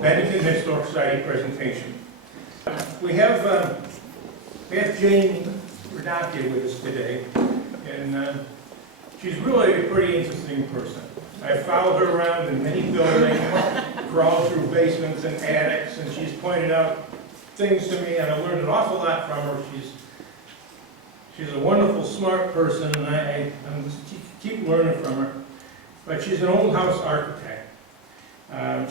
Bennington Historical Society presentation. We have Jane Radocchia with us today, and she's really a pretty interesting person. I followed her around in many buildings, crawled through basements and attics, and she's pointed out things to me, and I learned an awful lot from her. She's a wonderful, smart person, and I'm just keep learning from her. But she's an old house architect.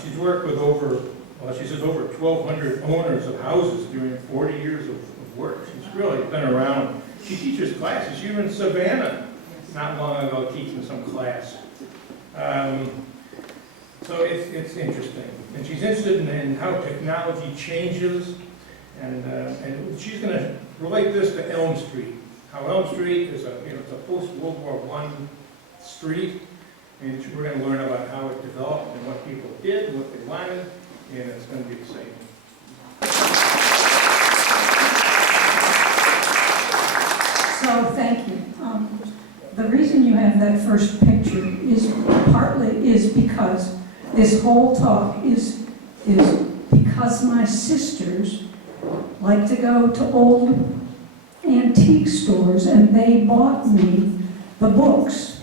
She's worked with over 1,200 owners of houses during 40 years of work. She's really been around. She teaches classes. You were in Savannah not long ago teaching some class. So it's interesting. And she's interested in how technology changes. And she's going to relate this to Elm Street. How Elm Street is it's a post-World War I street. And we're going to learn about how it developed and what people did, what they wanted, and it's going to be exciting. So thank you. The reason you have that first picture is partly because this whole talk is because my sisters like to go to old antique stores, and they bought me the books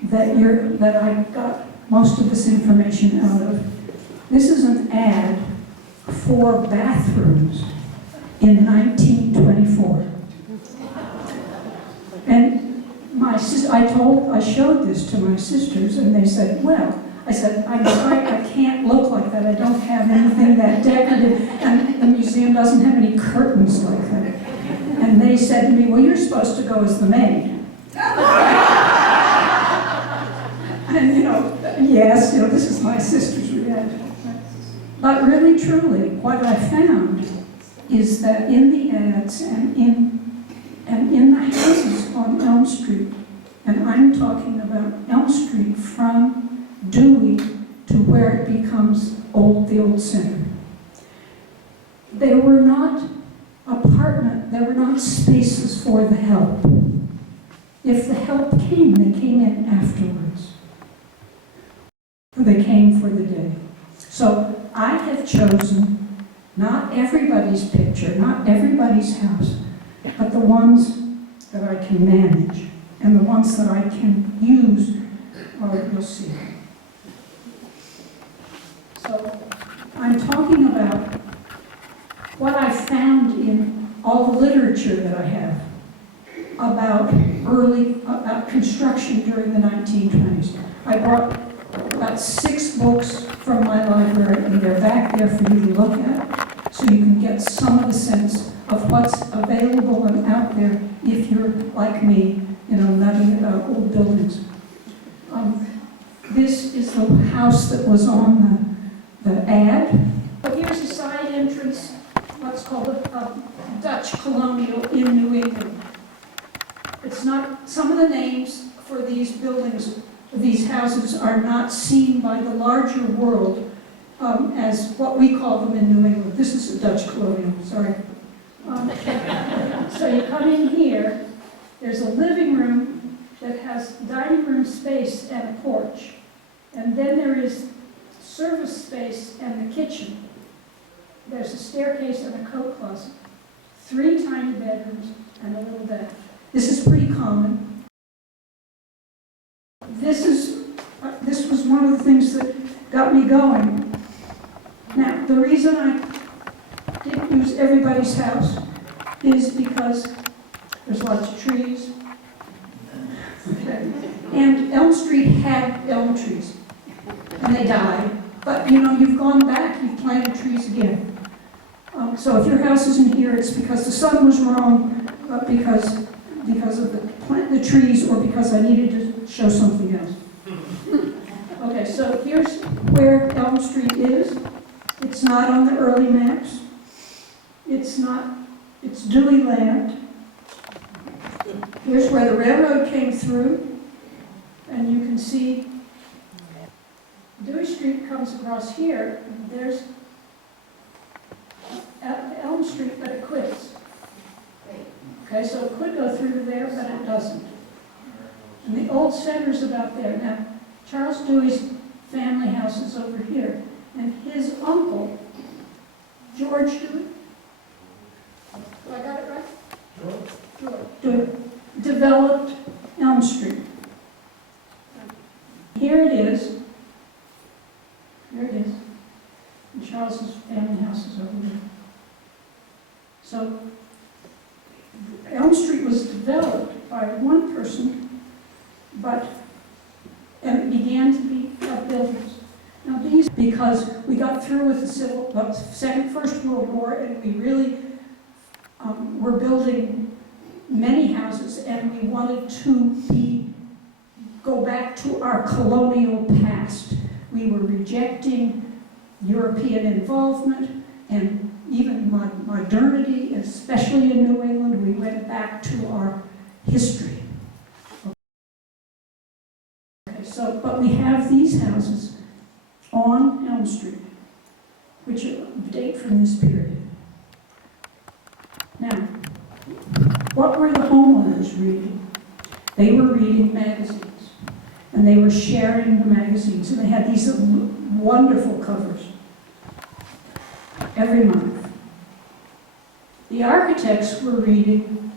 that I got most of this information out of. This is an ad for bathrooms in 1924. And my sister, I showed this to my sisters, and they said, well, I said, I'm sorry, I can't look like that. I don't have anything that decorative, and the museum doesn't have any curtains like that. And they said to me, well, you're supposed to go as the maid. And yes, this is my sister's reaction. But really, truly, what I found is that in the ads and in the houses on Elm Street, and I'm talking about Elm Street from Dewey to where it becomes the old center. They were not there were not spaces for the help. If the help came, they came in afterwards. Or they came for the day. So I have chosen not everybody's picture, not everybody's house, but the ones that I can manage and the ones that I can use. Well, you'll see. So I'm talking about what I found in all the literature that I have about construction during the 1920s. I brought about 6 books from my library, and they're back there for you to look at, so you can get some of the sense of what's available and out there if you're like me, nutting about old buildings. This is the house that was on the ad. But here's a side entrance, what's called a Dutch Colonial in New England. It's not, some of the names for these buildings, these houses, are not seen by the larger world as what we call them in New England. This is a Dutch Colonial, sorry. So you come in here, there's a living room that has dining room space and a porch. And then there is service space and the kitchen. There's a staircase and a coat closet. 3 tiny bedrooms and a little bath. This is pretty common. This was one of the things that got me going. Now, the reason I didn't use everybody's house is because there's lots of trees. Okay. And Elm Street had elm trees, and they died. But you've gone back, you've planted trees again. So if your house isn't here, it's because the sun was wrong, because of the trees, or because I needed to show something else. Okay, so here's where Elm Street is. It's not on the early maps. It's Dewey land. Here's where the railroad came through, and you can see Dewey Street comes across here, and there's Elm Street, but it quits. Okay, so it could go through to there, but it doesn't. And the old center's about there. Now, Charles Dewey's family house is over here. and his uncle, George Stewart, do I got it right? George developed Elm Street. Here it is. Here it is. And Charles's family house is over there. So Elm Street was developed by one person, and it began to be buildings. Now these, because we got through with the First World War, and we really were building many houses, and we wanted to go back to our colonial past. We were rejecting European involvement and even modernity, especially in New England. We went back to our history. Okay, but we have these houses on Elm Street, which date from this period. Now, what were the homeowners reading? They were reading magazines, and they were sharing the magazines, and they had these wonderful covers every month. The architects were reading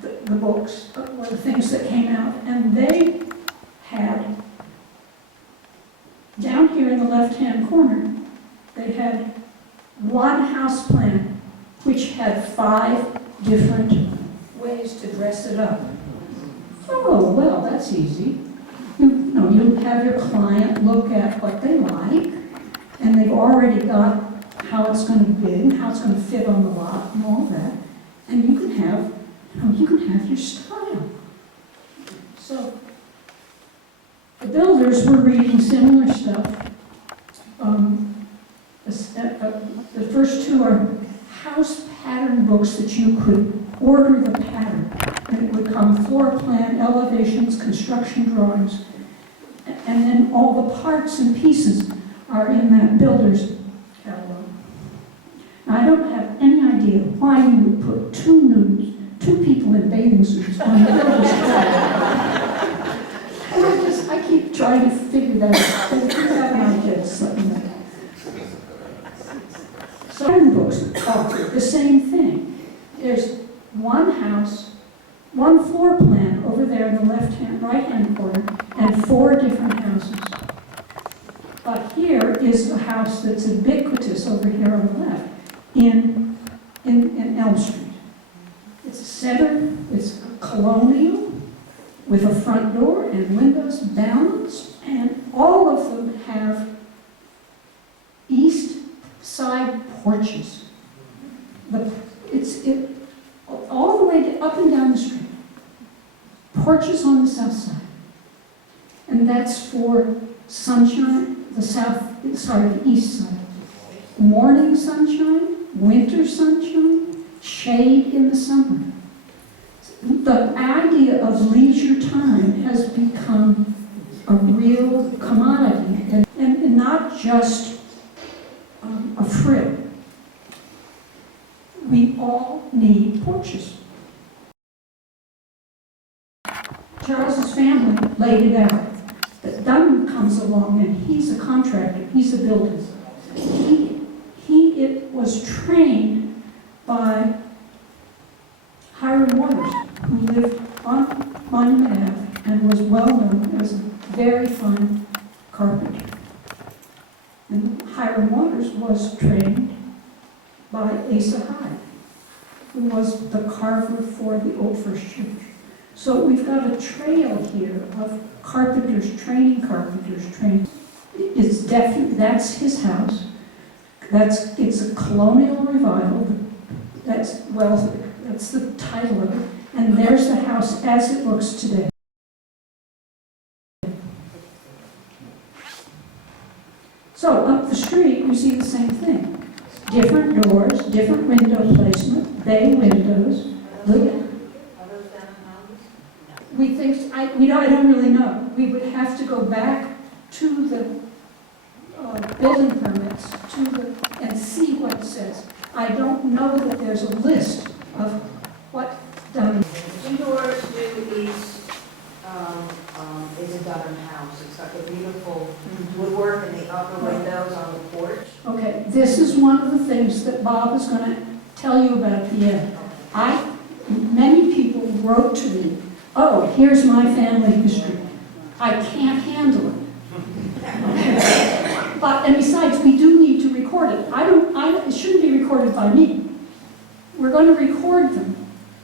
the books, or the things that came out, and they had, down here in the left-hand corner, they had one house plan, which had 5 different ways to dress it up. Oh, well, that's easy. You have your client look at what they like, and they've already got how it's going to be, and how it's going to fit on the lot, and all that. And you can have your style. So the builders were reading similar stuff. The first 2 are house pattern books that you could order the pattern, and it would come floor plan, elevations, construction drawings, and then all the parts and pieces are in that builder's catalog. Now, I don't have any idea why you would put 2 people in bathing suits on the builder's catalog. And I keep trying to figure that out. If you have an idea, just let me know. So pattern books are the same thing. There's one house, one floor plan over there in the right-hand corner, and 4 different houses. But here is a house that's ubiquitous over here on the left, in Elm Street. It's it's colonial, with a front door and windows balanced, and all of them have east side porches. All the way up and down the street. Porches on the south side. And that's for sunshine, the east side. Morning sunshine, winter sunshine, shade in the summer. The idea of leisure time has become a real commodity, and not just a frill. We all need porches. Charles's family laid it out. But Dunn comes along, and he's a contractor, he's a builder. He was trained by Hiram Waters, who lived on Monument Ave and was well known as a very fine carpenter. And Hiram Waters was trained by Asa Hyde, who was the carver for the Old First Church. So we've got a trail here of carpenters training. It's definitely, that's his house. It's a colonial revival. That's the title of it. And there's the house as it looks today. So up the street, you see the same thing. Different doors, different window placement, bay windows. Look at. We think, I don't really know. We would have to go back to the building permits and see what it says. I don't know that there's a list of what done. Indoors due east is a Dunham house. It's got the beautiful woodwork and the upper windows on the this is one of the things that Bob is going to tell you about at the end. Many people wrote to me, oh, here's my family history. I can't handle it. And besides, we do need to record it. It shouldn't be recorded by me. We're going to record them.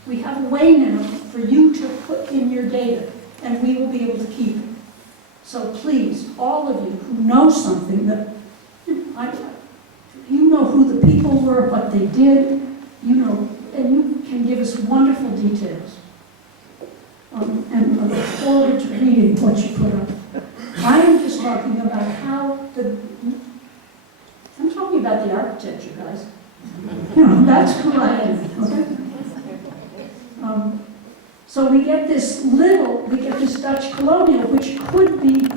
We have a way now for you to put in your data, and we will be able to keep it. So please, all of you who know something that, you know who the people were, what they did, you know, and you can give us wonderful details. And I look forward to reading what you put up. I am just talking about I'm talking about the architecture, guys. You know, that's who I am, okay? So we get this Dutch Colonial, which could be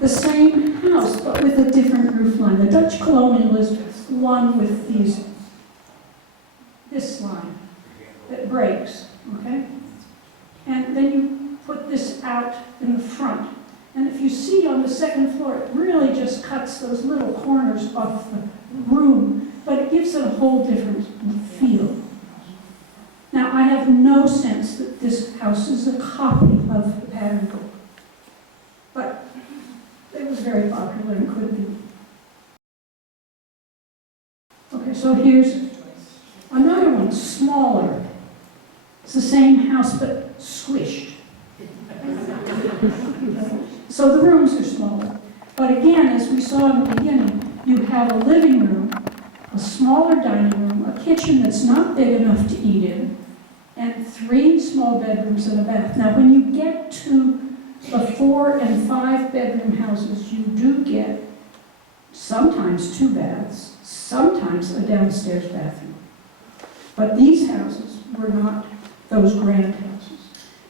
the same house, but with a different roof line. The Dutch Colonial is one with this line that breaks, okay? And then you put this out in the front. And if you see on the second floor, it really just cuts those little corners off the room, but it gives it a whole different feel. Now, I have no sense that this house is a copy of the pattern book, but it was very popular and could be. Okay, so here's another one, smaller. It's the same house, but squished. So the rooms are smaller. But again, as we saw in the beginning, you have a living room, a smaller dining room, a kitchen that's not big enough to eat in, and 3 small bedrooms and a bath. Now, when you get to the 4 and 5 bedroom houses, you do get sometimes 2 baths, sometimes a downstairs bathroom. But these houses were not those grand houses.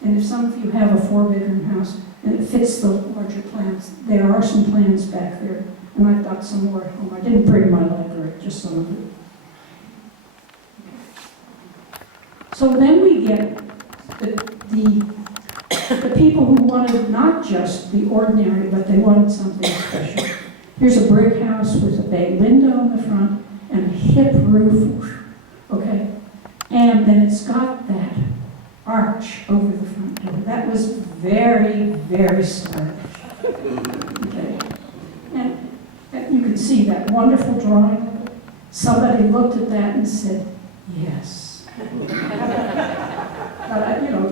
And if some of you have a 4-bedroom house and it fits the larger plans, there are some plans back there. And I've got some more at home. I didn't bring my library, just some of it. So then we get the people who wanted not just the ordinary, but they wanted something special. Here's a brick house with a bay window in the front and a hip roof, okay? And then it's got that arch over the front door. That was very, very stylish. Okay? And you can see that wonderful drawing. Somebody looked at that and said, yes.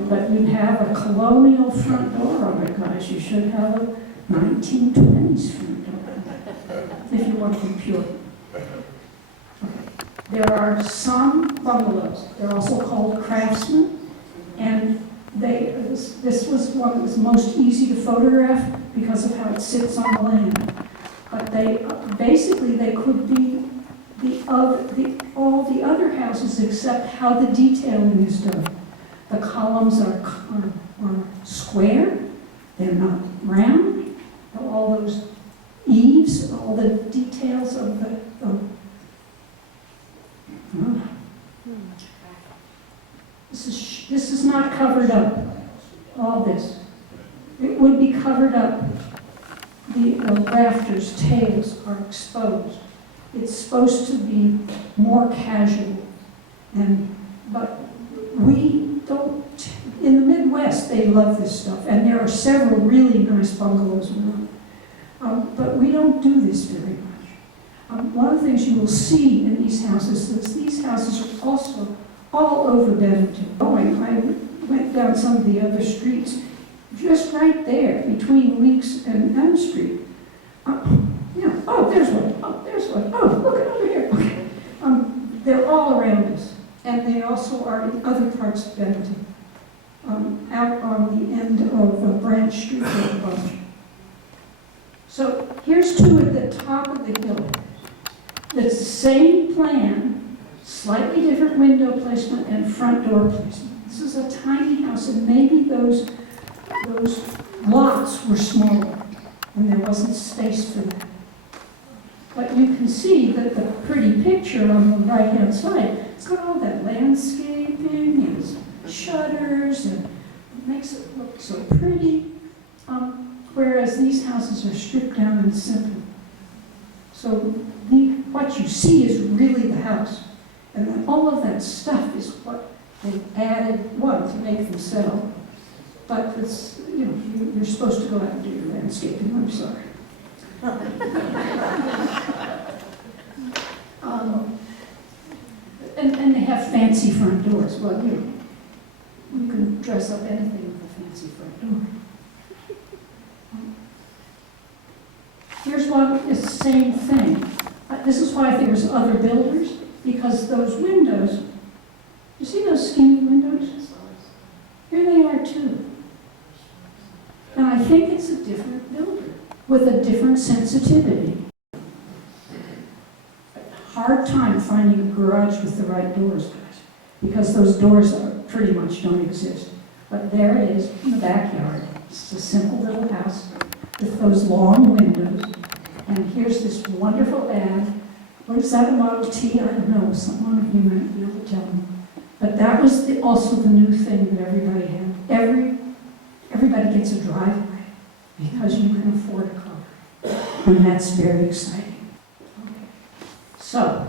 But you'd have a colonial front door on it, guys. You should have a 1920s front door, if you want to be pure. There are some bungalows. They're also called craftsmen, and this was one that was most easy to photograph because of how it sits on the land. But they could be all the other houses except how the detailing is done. The columns are square, they're not round. All those eaves, all the details of this is not covered up, all this. It would be covered up. The rafters, tails are exposed. It's supposed to be more casual, but we don't. In the Midwest, they love this stuff, and there are several really nice bungalows around. But we don't do this very much. One of the things you will see in these houses is these houses are also all over Bennington. I went down some of the other streets, just right there between Weeks and Elm Street. There's one. Oh, there's one. Oh, look at over here. Okay. They're all around us, and they also are in other parts of Bennington. Out on the end of Branch Street there's a bunch. So here's 2 at the top of the hill. It's the same plan, slightly different window placement and front door placement. This is a tiny house, and maybe those lots were smaller, and there wasn't space for that. But you can see that the pretty picture on the right-hand side, it's got all that landscaping and shutters, and it makes it look so pretty. Whereas these houses are stripped down and simple. So what you see is really the house. And then all of that stuff is what they added, one, to make them sell. But it's, you know, you're supposed to go out and do your landscaping, I'm sorry. And they have fancy front doors. Well, you know, you can dress up anything with a fancy front door. Here's one, it's the same thing. This is why I think there's other builders, because those windows, you see those skinny windows? Here they are too. And I think it's a different builder with a different sensitivity. Hard time finding a garage with the right doors, guys, because those doors pretty much don't exist. But there it is in the backyard. It's a simple little house with those long windows. And here's this wonderful ad. What is that, a Model T? I don't know. One of you might be able to tell me. But that was also the new thing that everybody had. Everybody gets a driveway because you can afford a car. And that's very exciting. Okay. So,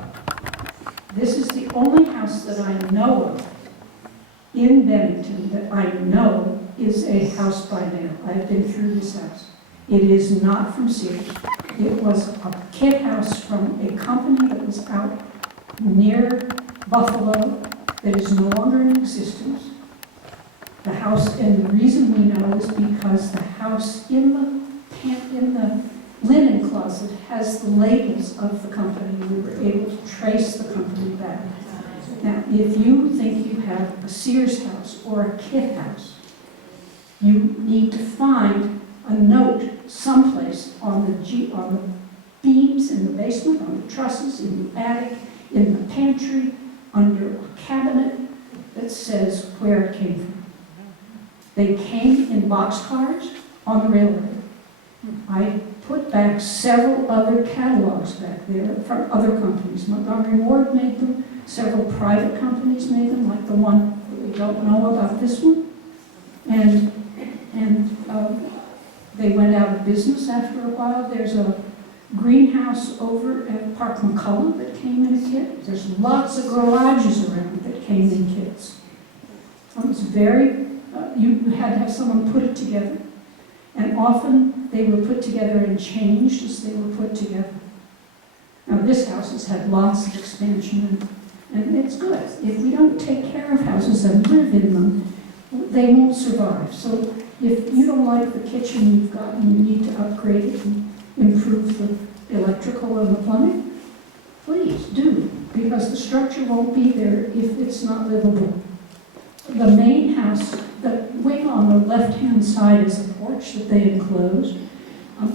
this is the only house that I know of in Bennington that I know is a house by mail. I've been through this house. It is not from Sears. It was a kit house from a company that was out near Buffalo that is no longer in existence. The house, and the reason we know is because the house in the linen closet has the labels of the company. We were able to trace the company back. Now, if you think you have a Sears house or a kit house, you need to find a note someplace on the beams in the basement, on the trusses, in the attic, in the pantry, under a cabinet that says where it came from. They came in boxcars on the railroad. I put back several other catalogs back there from other companies. Montgomery Ward made them, several private companies made them, like the one that we don't know about this one. And they went out of business after a while. There's a greenhouse over at Park McCullough that came in a kit. There's lots of garages around that came in kits. It was very, you had to have someone put it together. And often they were put together and changed as they were put together. Now this house has had lots of expansion and it's good. If we don't take care of houses and live in them, they won't survive. So if you don't like the kitchen you've got and you need to upgrade it and improve the electrical and the plumbing, please do, because the structure won't be there if it's not livable. The main house, the wing on the left-hand side is a porch that they enclosed.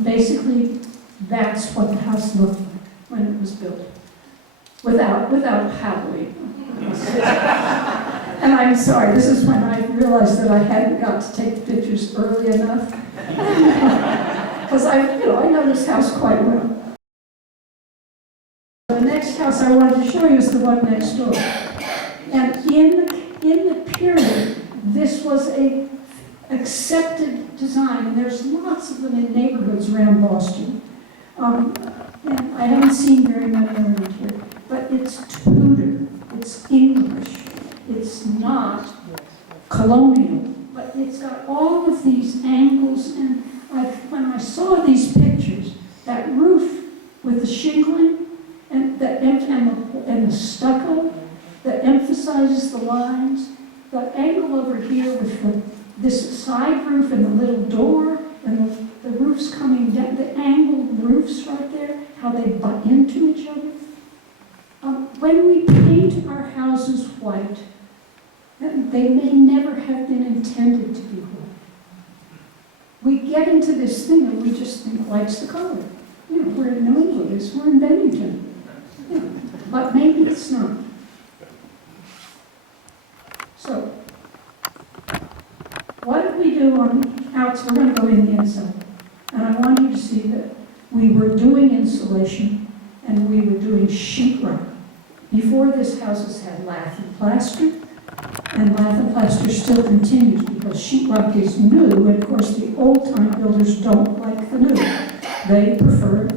Basically, that's what the house looked like when it was built, without Halloween. And I'm sorry, this is when I realized that I hadn't got to take the pictures early enough. Because I know this house quite well. The next house I wanted to show you is the one next door. And in the period, this was a accepted design, and there's lots of them in neighborhoods around Boston. And I haven't seen very many around here, but it's Tudor, it's English, it's not colonial, but it's got all of these angles, and when I saw these pictures, that roof with the shingling and the stucco that emphasizes the lines, the angle over here with this side roof and the little door and the roofs coming down, the angled roofs right there, how they butt into each other. When we paint our houses white, they may never have been intended to be white. We get into this thing and we just think white's the color. You know, we're in New England, we're in Bennington. You know, but maybe it's not. So, what did we do on the outside? We're going to go in the inside. And I want you to see that we were doing insulation and we were doing sheetrock. Before this, houses had lath and plaster, and lath and plaster still continues because sheetrock is new, and of course the old-time builders don't like the new. They prefer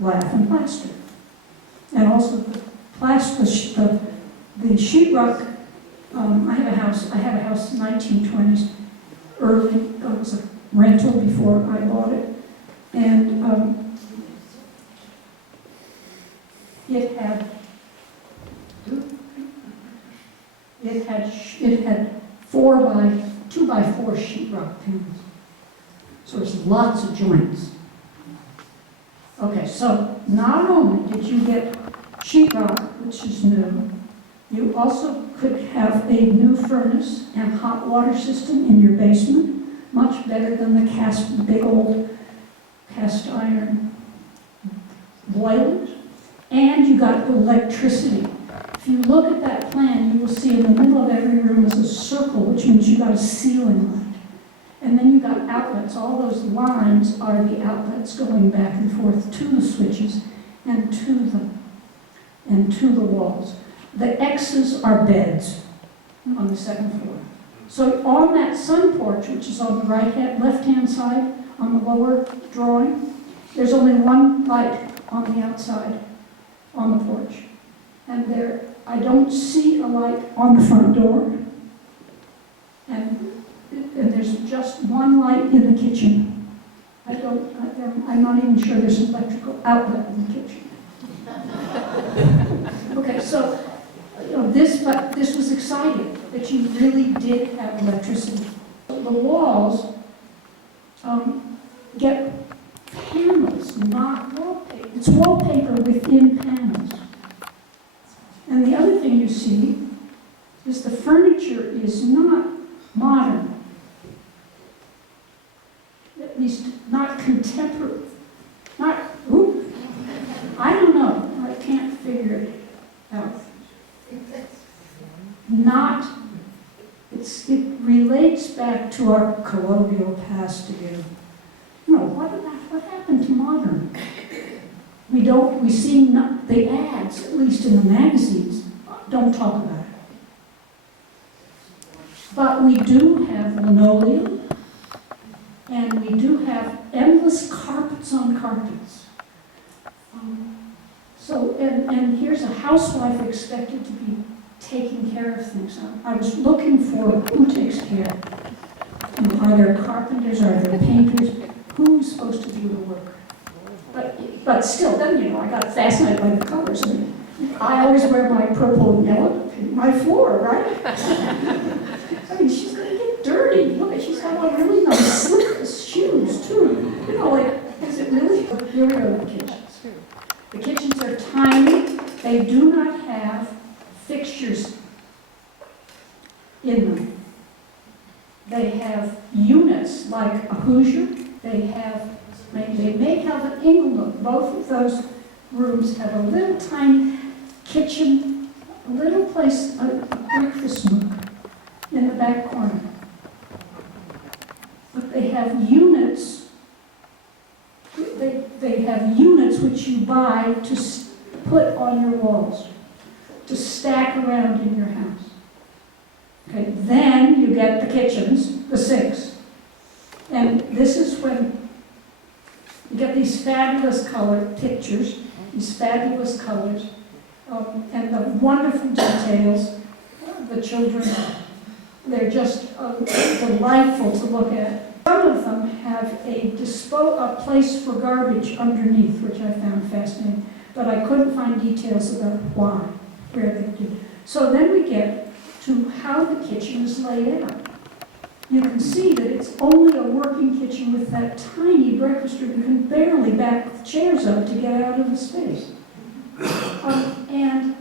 lath and plaster. And also the plastic, the sheetrock. I have a house 1920s, early. It was a rental before I bought it, and it had 2x4 sheetrock panels. So there's lots of joints. Okay, so not only did you get sheetrock, which is new, you also could have a new furnace and hot water system in your basement, much better than the big old cast iron boilers. And you got electricity. If you look at that plan, you will see in the middle of every room is a circle, which means you got a ceiling light. And then you got outlets. All those lines are the outlets going back and forth to the switches and to the walls. The X's are beds on the second floor. So on that sun porch, which is on the left-hand side, on the lower drawing, there's only one light on the outside, on the porch. And I don't see a light on the front door. And there's just one light in the kitchen. I'm not even sure there's an electrical outlet in the kitchen. Okay, so, this was exciting, that you really did have electricity. The walls get panels, not wallpaper. It's wallpaper within panels. And the other thing you see is the furniture is not modern, at least not contemporary. I don't know, I can't figure it out. It relates back to our colonial past again. What happened to modern? We see the ads, at least in the magazines, don't talk about it. But we do have linoleum, and we do have endless carpets on carpets. And here's a housewife expected to be taking care of things. I was looking for who takes care. Are there carpenters? Are there painters? Who's supposed to do the work? But still, then, I got fascinated by the colors. I always wear my purple and yellow in my floor, right? She's going to get dirty. Look, she's got on really nice slippers, shoes, too. Is it really? Here we go, the kitchens. The kitchens are tiny. They do not have fixtures in them. They have units like a Hoosier. They may have an England. Both of those rooms have a little tiny kitchen, a little place, a breakfast nook in the back corner. But they have units. They have units which you buy to put on your walls, to stack around in your house. Okay, then you get the kitchens, the sinks. And this is when you get these fabulous colored pictures, these fabulous colors, and the wonderful details. The children, they're just delightful to look at. Some of them have a place for garbage underneath, which I found fascinating, but I couldn't find details about why, where they do. So then we get to how the kitchen is laid out. You can see that it's only a working kitchen with that tiny breakfast room. You can barely back the chairs up to get out of the space. And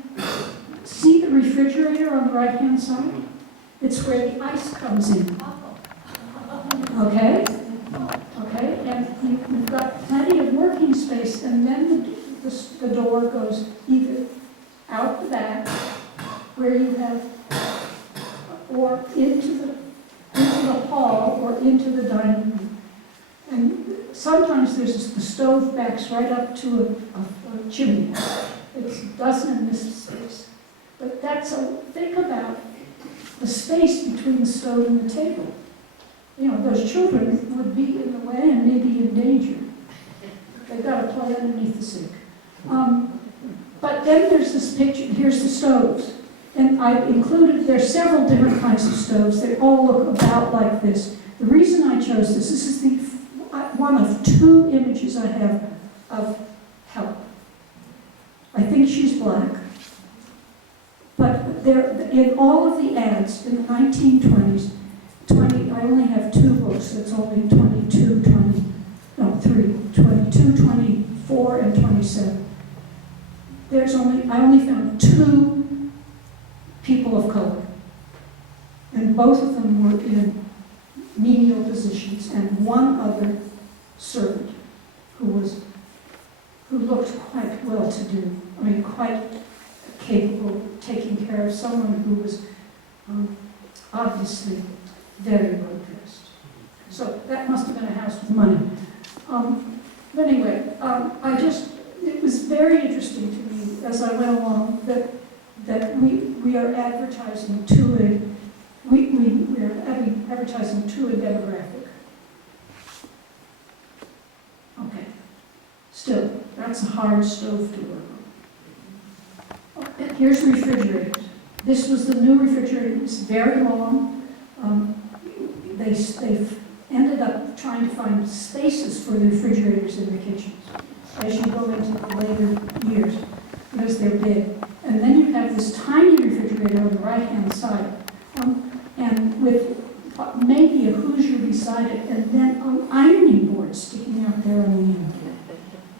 see the refrigerator on the right-hand side? It's where the ice comes in. Okay? Okay, and you've got plenty of working space, and then the door goes either out the back, where you have, or into the hall, or into the dining room. And sometimes the stove backs right up to a chimney. It doesn't miss space. But think about the space between the stove and the table. Those children would be in the way and maybe in danger. They've got to play underneath the sink. But then there's this picture, here's the stoves. And I included, there's several different kinds of stoves. They all look about like this. The reason I chose this is the one of two images I have of Help. I think she's black. But there, in all of the ads in the 1920s, I only have two books, it's only 22, 24, and 27. I only found two people of color. And both of them were in menial positions, and one other servant who looked quite well-to-do. I mean, quite capable of taking care of someone who was obviously very well dressed. So that must have been a house with money. But anyway, it was very interesting to me as I went along that we are advertising to we are advertising to a demographic. Okay. Still, that's a hard stove to work on. And here's refrigerators. This was the new refrigerator. It's very long. They've ended up trying to find spaces for the refrigerators in the kitchens as you go into the later years, because they're big. And then you have this tiny refrigerator on the right-hand side, and with maybe a Hoosier beside it, and then an ironing board sticking out there on the end.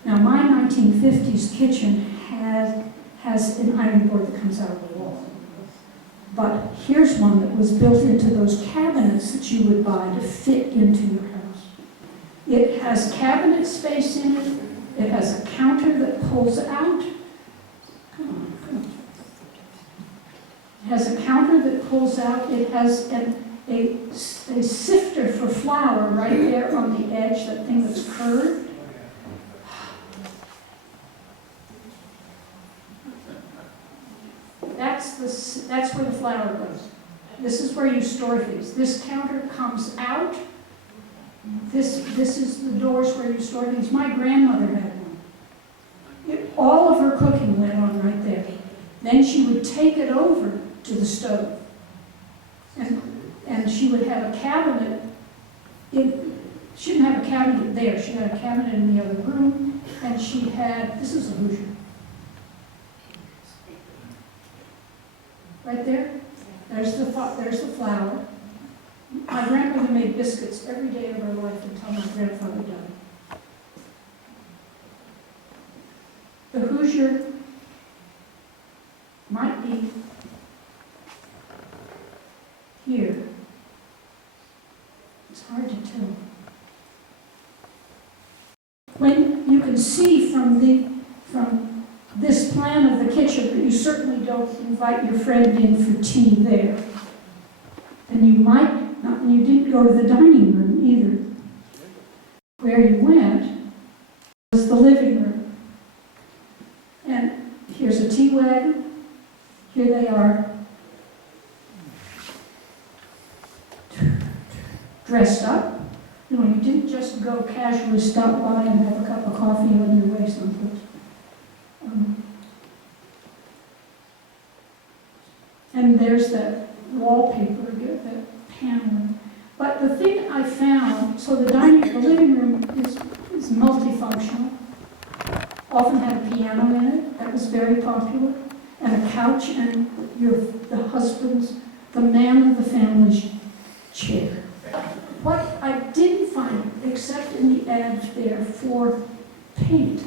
Now, my 1950s kitchen has an ironing board that comes out of the wall. But here's one that was built into those cabinets that you would buy to fit into your house. It has cabinet space in it. It has a counter that pulls out. Come on. It has a counter that pulls out. It has a sifter for flour right there on the edge, that thing that's curved. That's where the flour goes. This is where you store things. This counter comes out. This is the doors where you store things. My grandmother had one. All of her cooking went on right there. Then she would take it over to the stove. And she would have a cabinet. She didn't have a cabinet there. She had a cabinet in the other room. And she had, this is a Hoosier. Right there, there's the flour. My grandmother made biscuits every day of her life until my grandfather died. The Hoosier might be here. It's hard to tell. When you can see from this plan of the kitchen, but you certainly don't invite your friend in for tea there. And you might not, and you didn't go to the dining room either. Where you went was the living room. And here's a tea wagon. Here they are, dressed up. You know, you didn't just go casually stop by and have a cup of coffee on your way someplace. And there's that wallpaper, that paneling. But the thing I found, so the living room is multifunctional. Often had a piano in it, that was very popular, and a couch and the man of the family's chair. What I didn't find, except in the ads there for paint,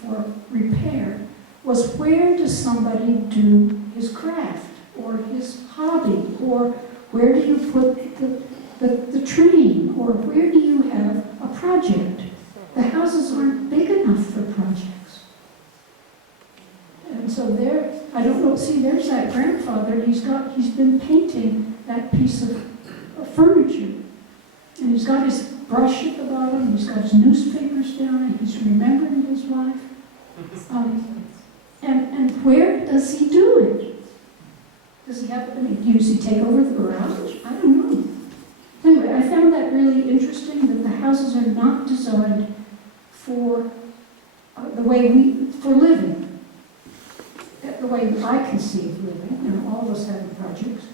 for repair, was where does somebody do his craft or his hobby, or where do you put the train, or where do you have a project? The houses aren't big enough for projects. And so there, I don't know, see, there's that grandfather, he's been painting that piece of furniture. And he's got his brush at the bottom, he's got his newspapers down, and he's remembering his wife. And where does he do it? Does he have, does he take over the garage? I don't know. Anyway, I found that really interesting, that the houses are not designed for the way for living, the way I conceive living, you know, all of us having projects.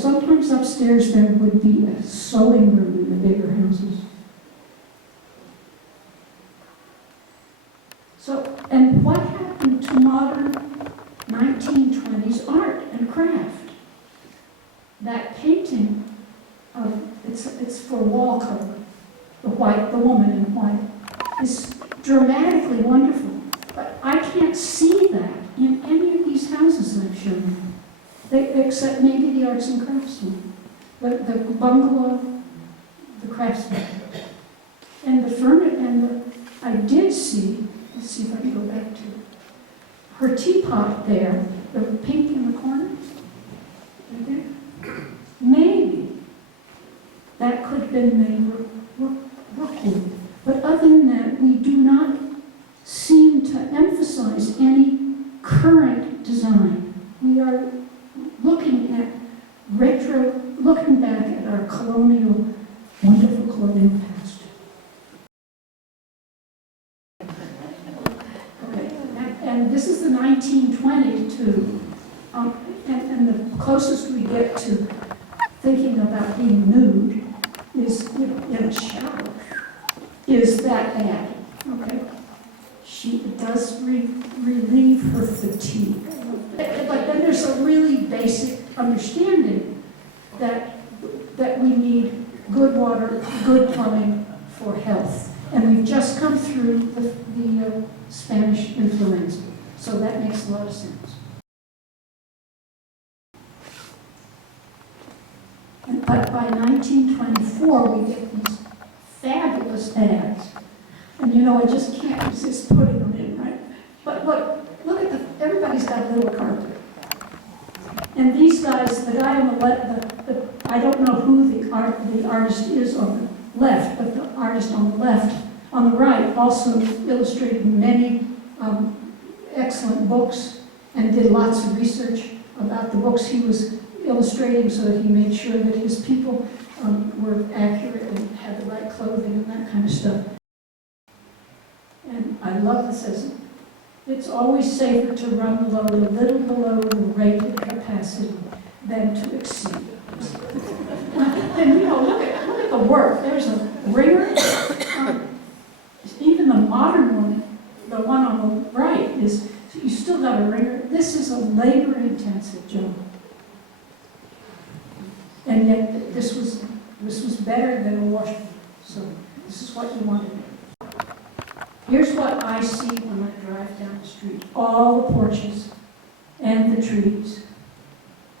Sometimes upstairs there would be a sewing room in the bigger houses. So, and what happened to modern 1920s art and craft? That painting of, it's for wall cover, the woman in white, is dramatically wonderful. But I can't see that in any of these houses I've shown you. Except maybe the arts and craftsmen, the bungalow, the craftsmen, and the furniture, and I did see, let's see if I can go back to it, her teapot there, the pink in the corner, right there. Maybe that could have been made Rookwood. But other than that, we do not seem to emphasize any current design. We are looking at looking back at our colonial, wonderful colonial past. Okay, and this is the 1922, and the closest we get to thinking about being nude is, you know, in a shower, is that ad, okay? She does relieve her fatigue. But then there's a really basic understanding that we need good water, good plumbing for health. And we've just come through the Spanish influenza, so that makes a lot of sense. But by 1924, we get these fabulous ads. And you know, I just can't resist putting them in, right? But look at everybody's got a little carpet. And these guys, the guy on the left, I don't know who the artist is on the left, but the artist on the left, on the right, also illustrated many excellent books and did lots of research about the books he was illustrating so that he made sure that his people were accurate and had the right clothing and that kind of stuff. And I love this, says, it's always safer to run load a little below the rated capacity than to exceed it. And you know, look at the work. There's a ringer. Even the modern one, the one on the right, is, you still got a ringer. This is a labor-intensive job. And yet this was better than a washroom. So this is what you want to do. Here's what I see when I drive down the street. All the porches and the trees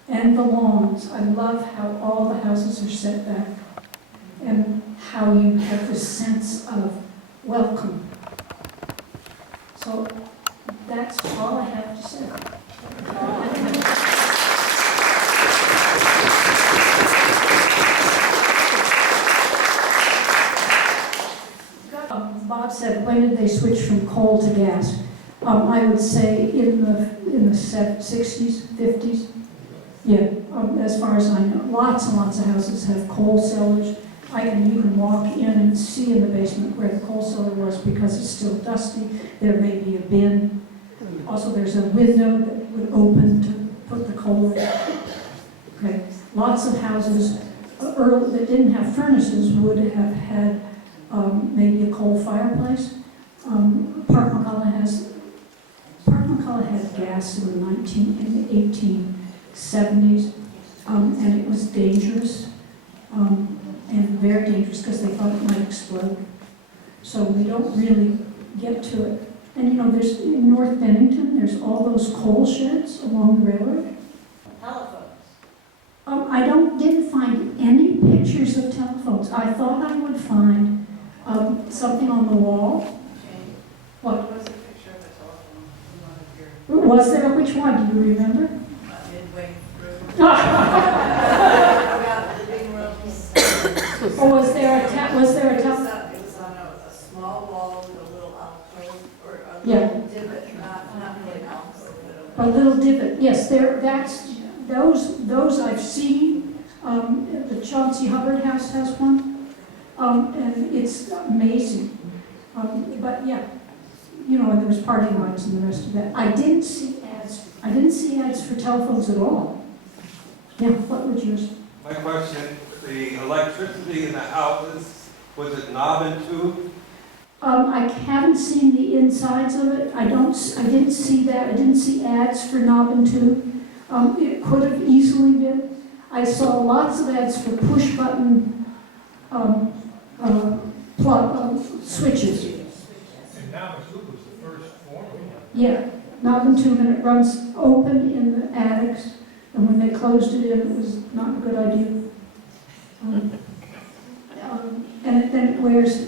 and the lawns. I love how all the houses are set back and how you have this sense of welcome. So that's all I have to say. Bob said, when did they switch from coal to gas? I would say in the 60s, 50s. Yeah, as far as I know. Lots and lots of houses have coal cellars. You can walk in and see in the basement where the coal cellar was because it's still dusty. There may be a bin. Also, there's a window that would open to put the coal in. Okay. Lots of houses that didn't have furnaces would have had maybe a coal fireplace. Park McCullough had gas in the 1870s, and it was dangerous, and very dangerous because they thought it might explode. So we don't really get to it. And you know, there's in North Bennington, there's all those coal sheds along the railroad. Telephones. I didn't find any pictures of telephones. I thought I would find something on the wall. What? There was a picture of a telephone in one of your, Was there? Which one? Do you remember? midway through. Around the living rooms. Or was there a telephone? It was on a small wall with a little alcove, or a Yeah. little divot, not really an alcove, but A little divot. Yes, those I've seen. The Chauncey Hubbard House has one, and it's amazing. But yeah, you know, and there was parking lots and the rest of that. I didn't see ads for telephones at all. Yeah, what would yours? My question, the electricity in the houses, was it knob and tube? I haven't seen the insides of it. I didn't see that. I didn't see ads for knob and tube. It could have easily been. I saw lots of ads for push button switches. And now it's was the first form. Yeah, knob and tube, and it runs open in the attics. And when they closed it in, it was not a good idea. And then it wears.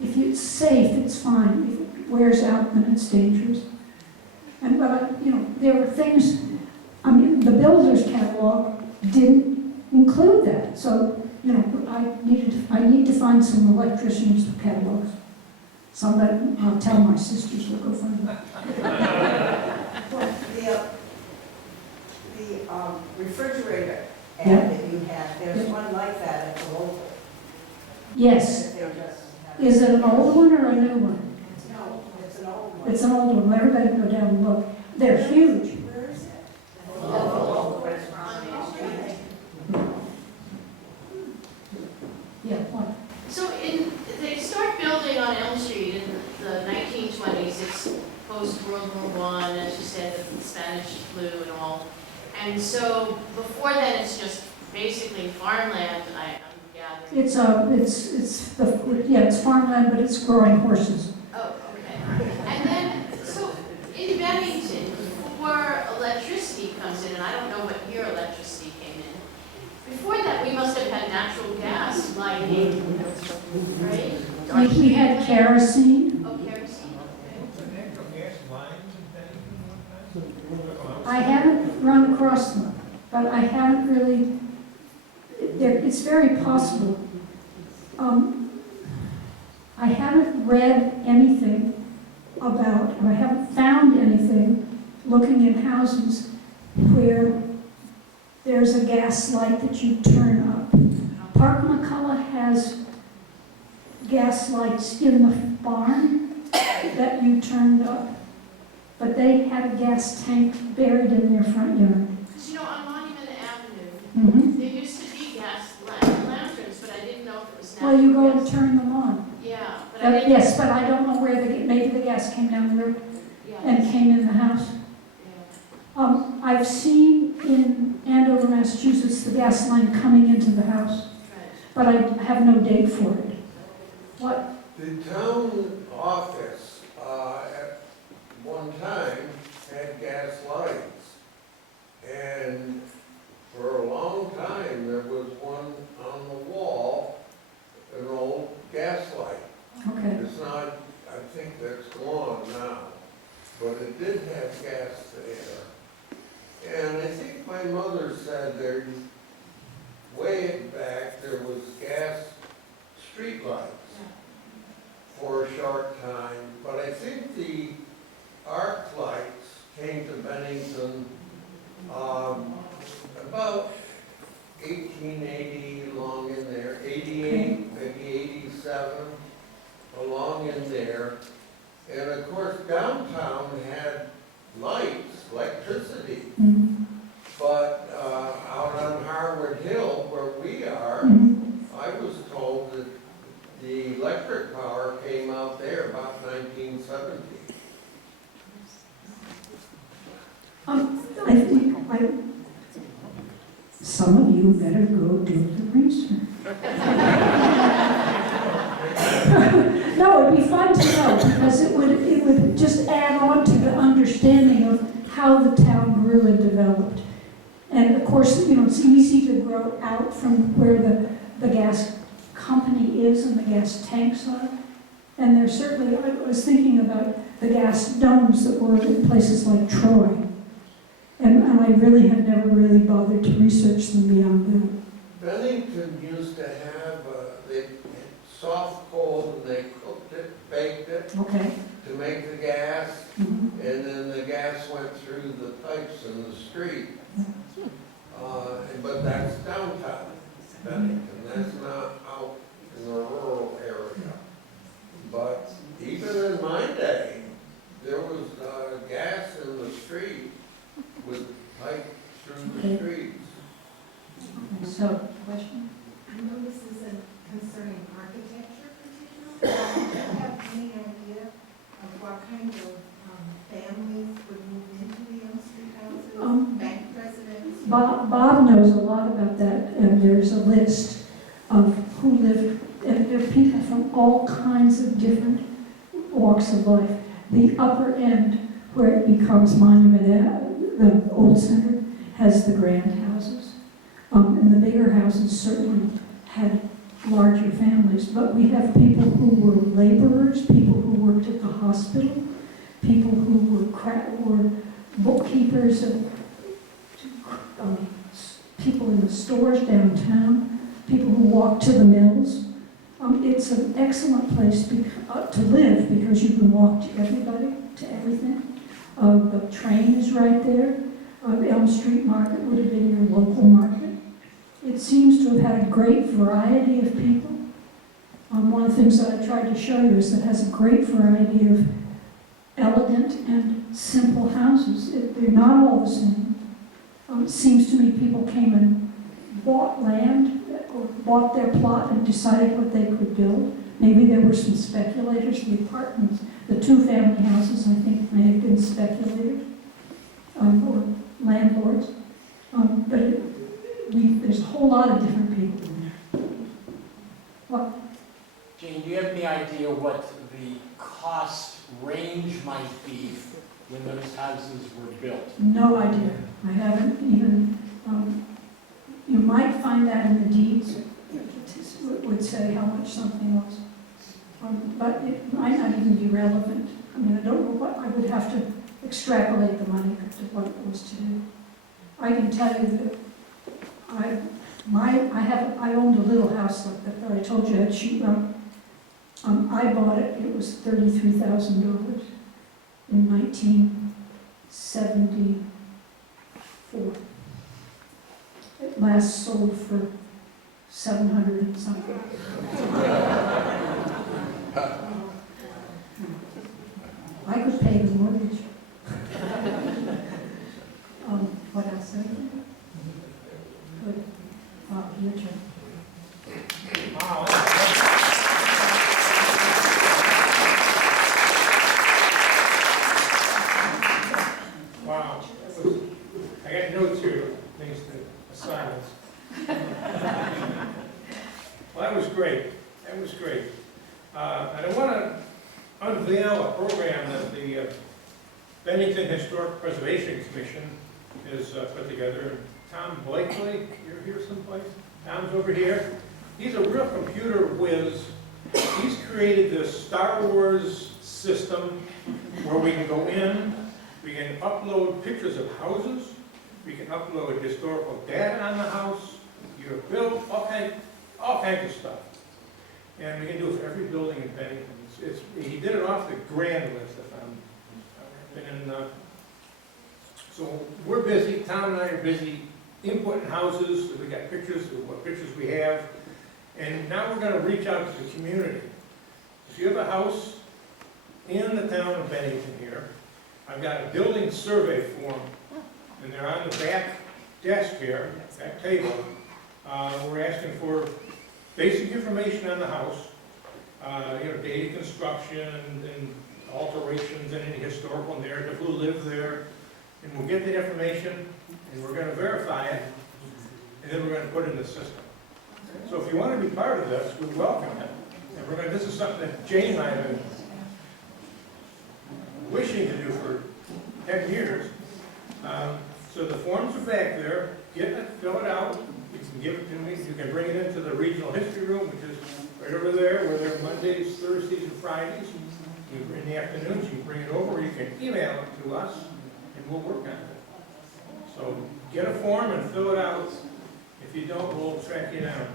If it's safe, it's fine. If it wears out, then it's dangerous. And but you know, there were things. I mean, the builder's catalog didn't include that. So you know, I need to find some electricians' catalogs. Somebody, I'll tell my sisters to go find them. The refrigerator ad Yeah. that you had, there's Yeah. one like that at the local. Yes. They're just- Is it an old one or a new one? No, it's an old one. It's an old one. Everybody go down and look. They're huge. Where is it? Yeah, what? So they start building on Elm Street in the 1920s. It's post-World War I, as you said, the Spanish flu and all. And so before then, it's just basically farmland, I'm gathering. It's farmland, but it's growing horses. Oh, okay. And then, so in Bennington, before electricity comes in, and I don't know what year electricity came in, before that, we must have had natural gas lighting, right? We had kerosene. Oh, kerosene, okay. Natural gas lines and things. I haven't run across them, but I haven't really, it's very possible. I haven't read anything about, or I haven't found anything looking in houses where there's a gas light that you turn up. Park McCullough has gas lights in the barn that you turned up, but they had a gas tank buried in their front yard. Because, you know, on Monument Avenue, Mm-hmm. there used to be gas lanterns, but I didn't know if it was natural Well, you go and gas. turn them on. Yeah, but I didn't. Yes, but I don't know where maybe the gas came down the road Yeah. and came in the house. Yeah. I've seen in Andover, Massachusetts, the gas line coming into the house, Right. but I have no date for it. What? The town office, at one time, had gas lights. And for a long time, there was one on the wall, an old gas light. Okay. It's not, I think that's gone now, but it did have gas there. And I think my mother said there, way back, there was gas streetlights for a short time, but I think the arc lights came to Bennington about 1880, along in there, 88, maybe 87, along in there. And of course, downtown had lights, electricity, Mm-hmm. but out on Harwood Hill, where we are, Mm-hmm. I was told that the electric power came out there about 1970. I think some of you better go do the research. No, it'd be fun to know, because it would just add on to the understanding of how the town grew and developed. And of course, you know, it's easy to grow out from where the gas company is and the gas tanks are. And there's certainly, I was thinking about the gas domes that were in places like Troy. And I really have never really bothered to research them beyond Bennington used to have, they had soft coal, and they cooked it, baked it that. Okay. to make the gas, Mhm. and then the gas went through the pipes in the street. But that's downtown Bennington, that's not out in the rural area. But even in there was gas in the street with pipe through Okay. the streets. So, question? I know this isn't concerning architecture particularly, do you have any idea of what kind of families would move into the Elm Street houses? Bank residents? Bob knows a lot about that, and there's a list of who lived, and there are people from all kinds of different walks of life. The upper end, where it becomes Monument, the old center, has the grand houses. And the bigger houses certainly had larger families, but we have people who were laborers, people who worked at the hospital, people who were bookkeepers, and people in the stores downtown, people who walked to the mills. It's an excellent place to live because you can walk to everybody, to everything. The train is right there. Elm Street Market would have been your local market. It seems to have had a great variety of people. One of the things that I tried to show you is that it has a great variety of elegant and simple houses. They're not all the same. It seems to me people came and bought land or bought their plot and decided what they could build. Maybe there were some speculators. The apartments, the two-family houses, I think, may have been speculators or landlords. But there's a whole lot of different people in there. What? Jane, do you have any idea what the cost range might be when those houses were built? No idea. I haven't even, you might find that in the deeds. It would say how much something was. But it might not even be relevant. I mean, I don't know what, I would have to extrapolate the money to what it was to do. I can tell you that I owned a little house like that I told you had sheet rock. I bought it, it was $33,000 in 1974. It last sold for 700 and something. I could pay the mortgage. What else? Good. Your turn. Wow. Wow. I got notes here, things to assign us. Well, that was great. That was great. And I want to unveil a program that the Bennington Historical Preservation Commission has put together. Tom Blakely, you're here someplace? Tom's over here. He's a real computer whiz. He's created this Star Wars system where we can go in, we can upload pictures of houses, we can upload historical data on the house, your bill, all kinds of stuff. And we can do it for every building in Bennington. He did it off the grand list, so we're busy, Tom and I are busy inputting houses, we got pictures of what pictures we have, and now we're going to reach out to the community. If you have a house in the town of Bennington here, I've got a building survey form, and they're on the back desk here, back table. We're asking for basic information on the house, date of construction and alterations and any historical narrative, who lived there, and we'll get that information, and we're going to verify it, and then we're going to put it in the system. So if you want to be part of this, we welcome it. And this is something that Jane and I have been wishing to do for 10 years. So the forms are back there. Get it, fill it out. You can give it to me. You can bring it into the regional history room, which is right over there, where they're Mondays, Thursdays, and Fridays. In the afternoons, you can bring it over, or you can email it to us, and we'll work on it. So get a form and fill it out. If you don't, we'll track you down.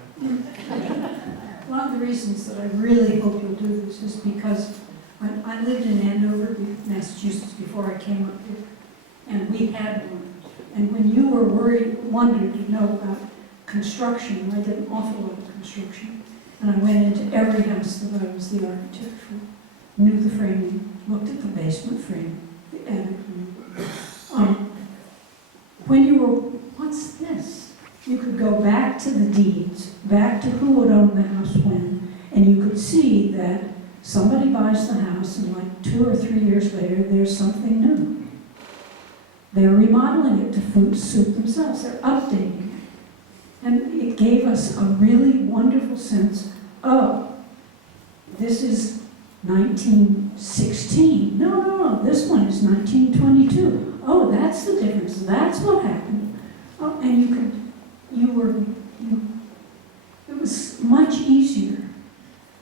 One of the reasons that I really hope you'll do this is because I lived in Andover, Massachusetts, before I came up here, and we had one. And when you were wondered to know about construction, I did an awful lot of construction, and I went into every house that I was the architect for, knew the framing, looked at the basement frame, the attic room. When you were, what's this? You could go back to the deeds, back to who would own the house when, and you could see that somebody buys the house and like 2 or 3 years later, there's something new. They're remodeling it to suit themselves. They're updating it. And it gave us a really wonderful sense of, this is 1916. No, this one is 1922. Oh, that's the difference. That's what happened. Oh, and it was much easier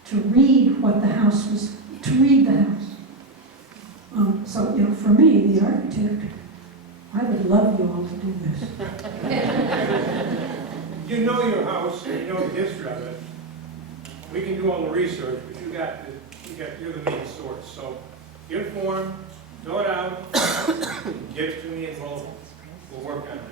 to read what the house was, to read the house. So, for me, the architect, I would love you all to do this. You know your house, and you know the history of it. We can do all the research, but you're the main source. So get a form, fill it out, give it to me, and we'll work on it.